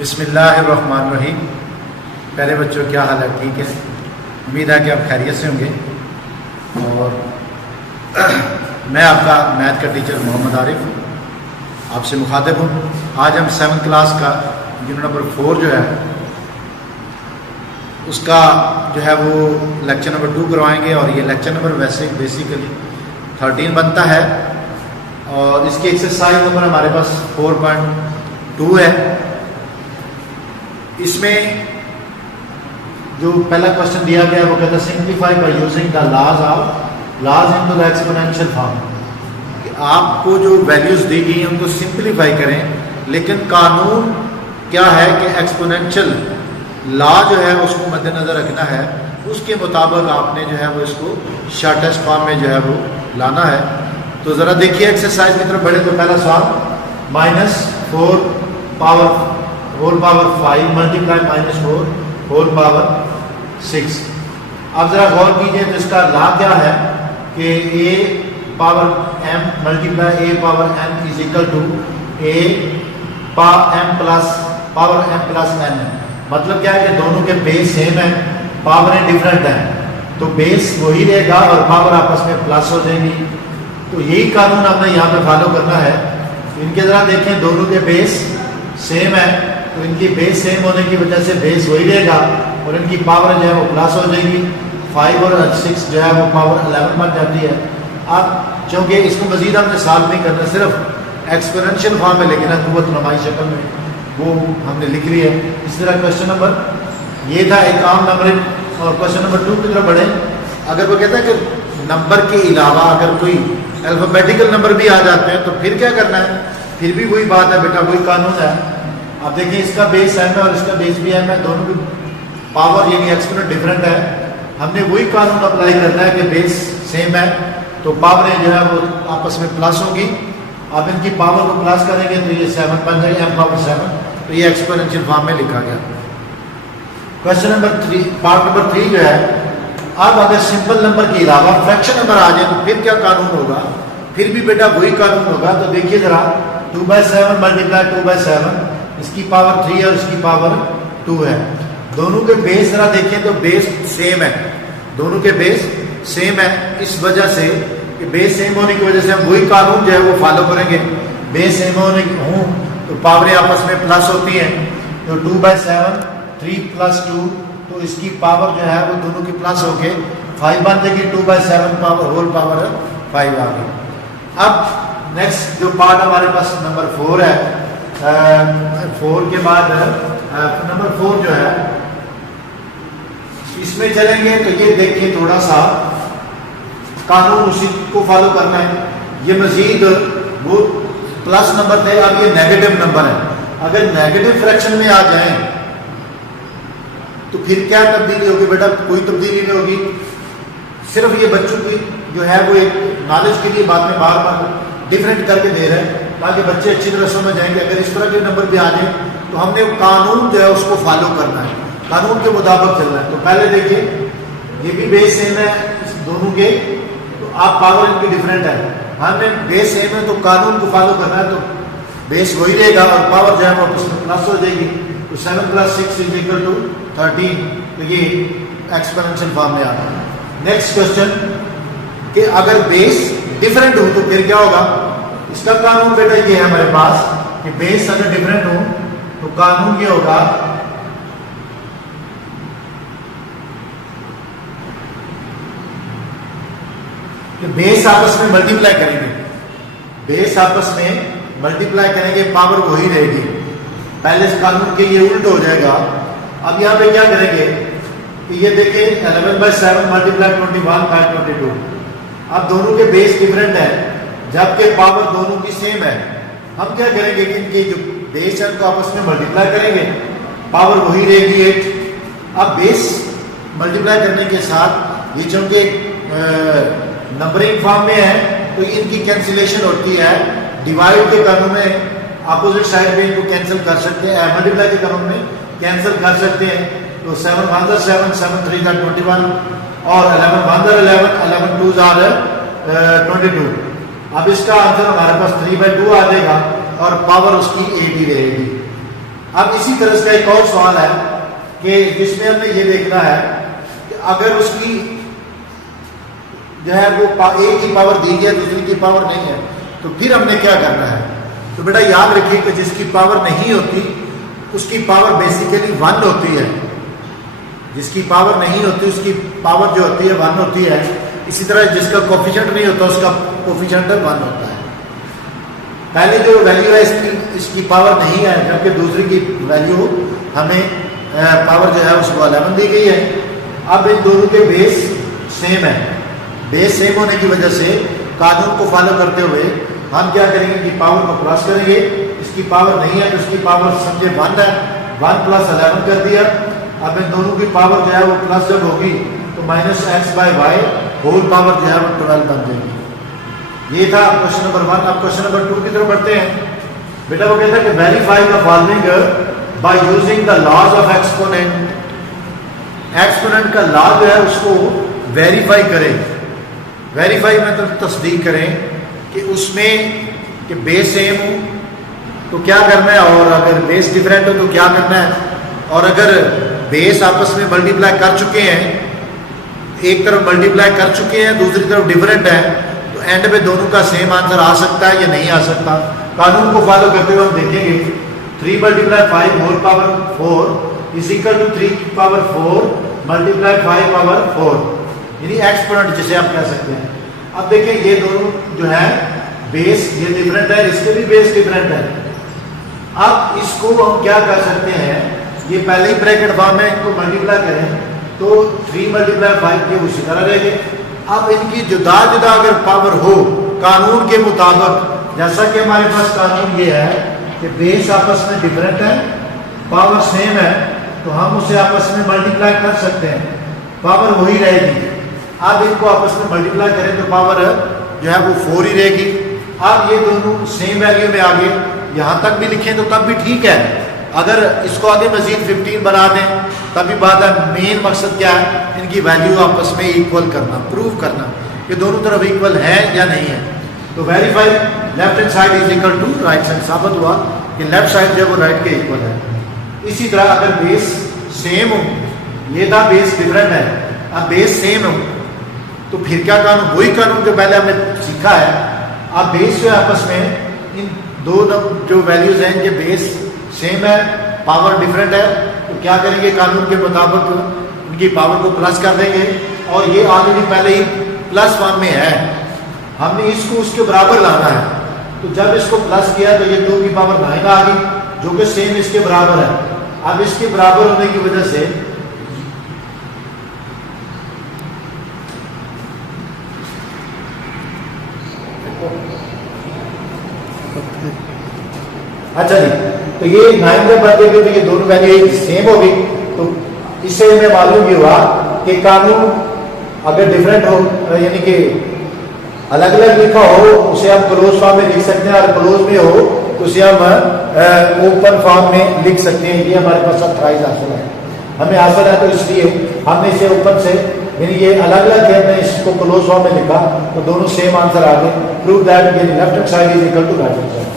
बिस्मिल्लाहिर्रहमानिर्रहीम। प्यारे बच्चों, क्या हाल है? ठीक है, उम्मीद है कि आप खैरियत से होंगे। और मैं आपका मैथ का टीचर मोहम्मद आरिफ आपसे मुखातिब हूँ। आज हम 7th क्लास का यूनिट नंबर 4 जो है उसका जो है वो लेक्चर नंबर 2 करवाएंगे। और ये लेक्चर नंबर वैसे बेसिकली 13 बनता है और इसकी एक्सरसाइज नंबर हमारे पास 4.2 है। इसमें जो पहला क्वेश्चन दिया गया वो कहता है simplify by using the laws into the exponential form. आपको जो वैल्यूज दी गई उनको सिंप्लीफाई करें, लेकिन कानून क्या है कि एक्सपोनेंशियल लॉ जो है उसको मद्देनजर रखना है। उसके मुताबिक आपने जो है वो इसको शॉर्टेस्ट फॉर्म में जो है वो लाना है। तो ज़रा देखिए एक्सरसाइज की तरफ बढ़े तो पहला सवाल -4 power whole power 5 multiply -4 whole power 6। अब जरा गौर कीजिए तो इसका लॉ क्या है कि a power m multiply a power n is equal to a power m plus n। मतलब क्या है कि दोनों के बेस सेम है, पावरें डिफरेंट हैं, तो बेस वही रहेगा और पावर आपस में प्लस हो जाएंगी। तो यही कानून हमने यहाँ पे फॉलो करना है। इनके जरा देखें, दोनों के बेस सेम है, तो इनकी बेस सेम होने की वजह से बेस वही रहेगा और इनकी पावर जो है वो प्लस हो जाएगी। 5 और 6 जो है वो पावर 11 बन जाती है। अब चूँकि इसको मजीद हमने सॉल्व नहीं करना, सिर्फ एक्सपोनेंशियल फॉर्म में लेकिन कुव्वत नुमाई शक्ल में वो हमने लिख ली है। इस तरह क्वेश्चन नंबर ये था एक आम नंबर। और क्वेश्चन नंबर 2 की तरफ बढ़े। अगर वो कहता है कि नंबर के अलावा अगर कोई अल्फ़ाबेटिकल नंबर भी आ जाते हैं तो फिर क्या करना है? फिर भी वही बात है बेटा, वही कानून है। अब देखिए इसका बेस m है और इसका बेस भी m है, दोनों की पावर यानी एक्सपोनेंट डिफरेंट है। हमने वही कानून अप्लाई करना है कि बेस सेम है तो पावरें जो है वो आपस में प्लस होगी। अब इनकी पावर को प्लस करेंगे तो ये 7 बन जाएगा, m पावर 7। तो ये एक्सपोनेंशियल फॉर्म में लिखा गया। क्वेश्चन नंबर 3 पार्ट नंबर 3 जो है, अब अगर सिंपल नंबर के अलावा फ्रैक्शन नंबर आ जाए तो फिर क्या कानून होगा? फिर भी बेटा वही कानून होगा। तो देखिए जरा 2/7 मल्टीप्लाई 2/7, इसकी पावर 3 और इसकी पावर 2 है। दोनों के बेस जरा देखें तो बेस सेम है, दोनों के बेस सेम है। इस वजह से कि बेस सेम होने की वजह से हम वही कानून जो है वो फॉलो करेंगे। बेस सेम होने हो तो पावरें आपस में प्लस होती हैं। तो 2/7 3 + 2, तो इसकी पावर जो है वो दोनों की प्लस होके 5 बन जाएगी। 2/7 पावर होल पावर 5 आ गई। अब नेक्स्ट जो पार्ट हमारे पास नंबर 4 है, 4 के बाद नंबर 4 जो है इसमें चलेंगे तो ये देखिए थोड़ा सा कानून उसी को फॉलो करना है। ये मजीद वो प्लस नंबर थे, अब ये नेगेटिव नंबर है। अगर नेगेटिव फ्रैक्शन में आ जाए तो फिर क्या तब्दीली होगी बेटा? कोई तब्दीली नहीं होगी। सिर्फ ये बच्चों की जो है वो एक नॉलेज के लिए बाद में बार बार डिफरेंट करके दे रहे हैं ताकि बच्चे अच्छी तरह समझ जाएंगे। अगर इस तरह के नंबर भी आ जाए तो हमने कानून जो है उसको फॉलो करना है, कानून के मुताबिक चलना है। तो पहले देखिए ये भी बेस सेम है दोनों के, तो आप पावर इनकी डिफरेंट है। हमने बेस सेम है तो कानून को फॉलो करना है, तो बेस वही रहेगा और पावर जो है वो प्लस हो जाएगी। तो 7 + 6 = 13। तो ये एक्सपोनेंशियल फॉर्म में आता है। नेक्स्ट क्वेश्चन कि अगर बेस डिफरेंट हो तो फिर क्या होगा? इसका कानून बेटा ये है हमारे पास कि बेस अगर डिफरेंट हो तो कानून ये होगा कि बेस आपस में मल्टीप्लाई करेंगे, बेस आपस में मल्टीप्लाई करेंगे, पावर वही रहेगी। पहले इस कानून के ये उल्ट हो जाएगा। अब यहाँ पे क्या करेंगे कि ये देखिए 11/7 मल्टीप्लाई 21 by 22। अब दोनों के बेस डिफरेंट है जबकि पावर दोनों की सेम है। हम क्या करेंगे कि इनके जो बेस है उनको आपस में मल्टीप्लाई करेंगे, पावर वही रहेगी 8। अब बेस मल्टीप्लाई करने के साथ ये चूंकि नंबरिंग फॉर्म में है तो इनकी कैंसिलेशन होती है। डिवाइड के कानून में अपोजिट साइड में इनको कैंसिल कर सकते हैं, मल्टीप्लाई के कानून में कैंसिल कर सकते हैं। तो 7 1 7, 7 3 21 और 11 1 11, 11 2 22। अब इसका आंसर हमारे पास 3/2 आ जाएगा और पावर उसकी 80 रहेगी। अब इसी तरह का एक और सवाल है कि जिसमें हमने ये देखना है कि अगर उसकी जो है वो एक की पावर दी गई है, दूसरी की पावर नहीं है, तो फिर हमने क्या करना है। तो बेटा याद रखिए कि जिसकी पावर नहीं होती उसकी पावर बेसिकली 1 होती है। जिसकी पावर नहीं होती उसकी पावर जो होती है 1 होती है। इसी तरह जिसका कोफिशिएंट नहीं होता उसका कोफिशिएंट 1 होता है। पहले जो वैल्यू है इसकी पावर नहीं है, जबकि दूसरी की वैल्यू हमें पावर जो है उसको 11 दी गई है। अब इन दोनों के बेस सेम है। बेस सेम होने की वजह से कानून को फॉलो करते हुए हम क्या करेंगे कि पावर को क्रॉस करेंगे। इसकी पावर नहीं है तो इसकी पावर समझे 1 है, 1 + 11 कर दिया। अब इन दोनों की पावर जो है वो प्लस जब होगी तो -x/y होल पावर जो है वो 12 बन जाएगी। ये था क्वेश्चन नंबर 1। अब क्वेश्चन नंबर 2 की तरफ बढ़ते हैं। बेटा वो कहता है कि verify the following by using the laws of exponent. Exponent का लॉ जो है उसको वेरीफाई करें। वेरीफाई मतलब तस्दीक करें कि उसमें कि बेस सेम हो तो क्या करना है, और अगर बेस डिफरेंट हो तो क्या करना है। और अगर बेस आपस में मल्टीप्लाई कर चुके हैं, एक तरफ मल्टीप्लाई कर चुके हैं दूसरी तरफ डिफरेंट है, तो एंड में दोनों का सेम आंसर आ सकता है या नहीं आ सकता। कानून को फॉलो करते हुए हम देखेंगे 3 × 5 whole power 4 is equal to 3 की पावर 4 × 5 पावर 4, यानी एक्सपोनेंट जिसे आप कह सकते हैं। अब देखिए ये दोनों जो है बेस ये डिफरेंट है, इसके भी बेस डिफरेंट है। अब इसको हम क्या कर सकते हैं, ये पहले ही ब्रैकेट फॉर्म में इनको मल्टीप्लाई करें तो 3 × 5 के उसी तरह रहेंगे। अब इनकी जुदा जुदा अगर पावर हो कानून के मुताबिक, जैसा कि हमारे पास कानून ये है कि बेस आपस में डिफरेंट है, पावर सेम है, तो हम उसे आपस में मल्टीप्लाई कर सकते हैं, पावर वही रहेगी। अब इनको आपस में मल्टीप्लाई करें तो पावर जो है वो 4 ही रहेगी। अब ये दोनों सेम वैल्यू में आगे यहाँ तक भी लिखें तो तब भी ठीक है। अगर इसको आगे मजीद 15 बना दें तभी बात है। मेन मकसद क्या है, इनकी वैल्यू आपस में इक्वल करना, प्रूव करना कि दोनों तरफ इक्वल है या नहीं है। तो verify left hand side is equal to right side, साबित हुआ कि लेफ्ट साइड जो है वो राइट के इक्वल है। इसी तरह अगर बेस सेम हो, ये था बेस डिफरेंट है, अब बेस सेम हो तो फिर क्या कानून, वही कानून जो पहले हमने सीखा है। अब बेस जो है आपस में इन दो जो वैल्यूज हैं इनके बेस सेम है, पावर डिफरेंट है, तो क्या करेंगे कानून के मुताबिक इनकी पावर को प्लस कर देंगे। और ये ऑलरेडी पहले ही प्लस फॉर्म में है, हमने इसको उसके बराबर लाना है। तो जब इसको प्लस किया तो ये 2 की पावर 9 आ गई जो कि सेम इसके बराबर है। अब इसके बराबर होने की वजह से अच्छा जी, तो ये 9 जब बढ़ गए तो ये दोनों वैल्यू एक सेम हो गई। तो इससे हमें मालूम ये हुआ कि कानून अगर डिफरेंट हो यानी कि अलग अलग लिखा हो उसे हम क्लोज फॉर्म में लिख सकते हैं, और क्लोज में हो तो उसे हम ओपन फॉर्म में लिख सकते हैं। ये हमारे पास अथराइज हासिल है, हमें हासिल है, तो इसलिए हमने इसे ओपन से यानी ये अलग अलग है, हमने इसको क्लोज फॉर्म में लिखा तो दोनों सेम आंसर आ गए। प्रूव दैट यानी left hand side is equal to right hand side.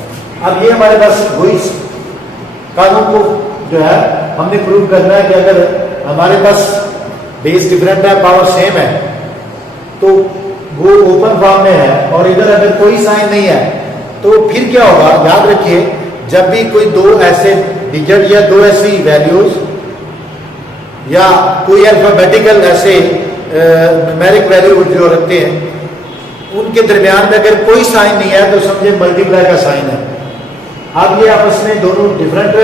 अब ये हमारे पास वही कानून को जो है हमने प्रूव करना है कि अगर हमारे पास बेस डिफरेंट है, पावर सेम है, तो वो ओपन फॉर्म में है, और इधर अगर कोई साइन नहीं है तो फिर क्या होगा। याद रखिए जब भी कोई दो ऐसे डिजिट या दो ऐसी वैल्यूज या कोई अल्फाबेटिकल ऐसे न्यूमेरिक वैल्यू जो रखते हैं उनके दरमियान में अगर कोई साइन नहीं है तो समझे मल्टीप्लाई का साइन है। अब ये आपस में दोनों डिफरेंट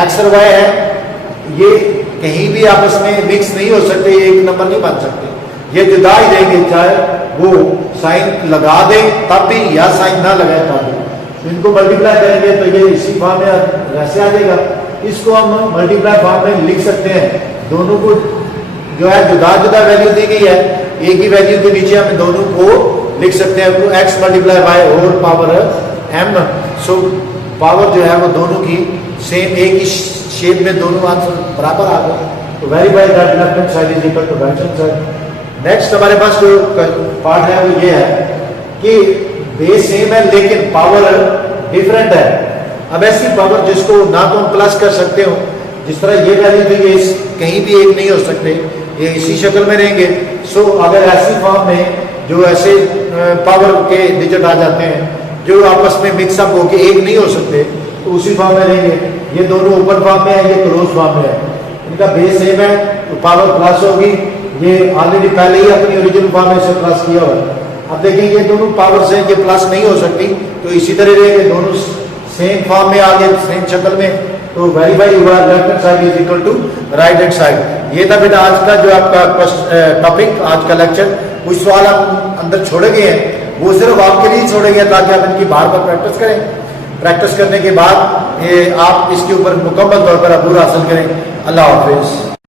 एक्स और वाई है, ये कहीं भी आपस में मिक्स नहीं हो सकते, ये एक नंबर नहीं बन सकते, ये जुदा ही रहेंगे, चाहे वो साइन लगा दें तब भी या साइन ना लगाए तब भी। तो इनको मल्टीप्लाई करेंगे तो ये इसी फॉर्म में वैसे आ जाएगा। इसको हम मल्टीप्लाई फॉर्म में लिख सकते हैं, दोनों को जो है जुदा जुदा वैल्यू दी गई है, एक ही वैल्यू के नीचे हम दोनों को लिख सकते हैं, तो x × y whole power m। So power जो है वो दोनों की सेम एक ही शेप में दोनों आंसर बराबर आ गए। तो verify that left hand side is equal to right hand side. Next हमारे पास जो पार्ट है वो ये है कि बेस सेम है लेकिन पावर डिफरेंट है। अब ऐसी पावर जिसको ना तो हम प्लस कर सकते हो, जिस तरह ये वैल्यू थी ये कहीं भी एक नहीं हो सकते, ये इसी शक्ल में रहेंगे। सो अगर ऐसी फॉर्म में जो ऐसे पावर के डिजिट आ जाते हैं जो आपस में मिक्सअप होके एक नहीं हो सकते, तो उसी फॉर्म में रहेंगे। ये दोनों ओपन फॉर्म में है, ये क्लोज फॉर्म में है, इनका बेस सेम है तो पावर प्लस होगी। ये ऑलरेडी पहले ही अपनी ओरिजिनल फॉर्म में से प्लस किया हुआ है। अब देखें ये दोनों पावर से ये प्लस नहीं हो सकती, तो इसी तरह रहेंगे, दोनों सेम फॉर्म में आ गए, सेम शक्ल में। तो वेरीफाई हुआ left hand side is equal to right hand side. ये था बेटा आज का जो आपका टॉपिक, आज का लेक्चर। कुछ सवाल आप अंदर छोड़े गए हैं, वो सिर्फ आपके लिए छोड़े गए ताकि आप इनकी बार बार प्रैक्टिस करें। प्रैक्टिस करने के बाद आप इसके ऊपर मुकम्मल तौर पर अबूर हासिल करें। अल्लाह हाफिज।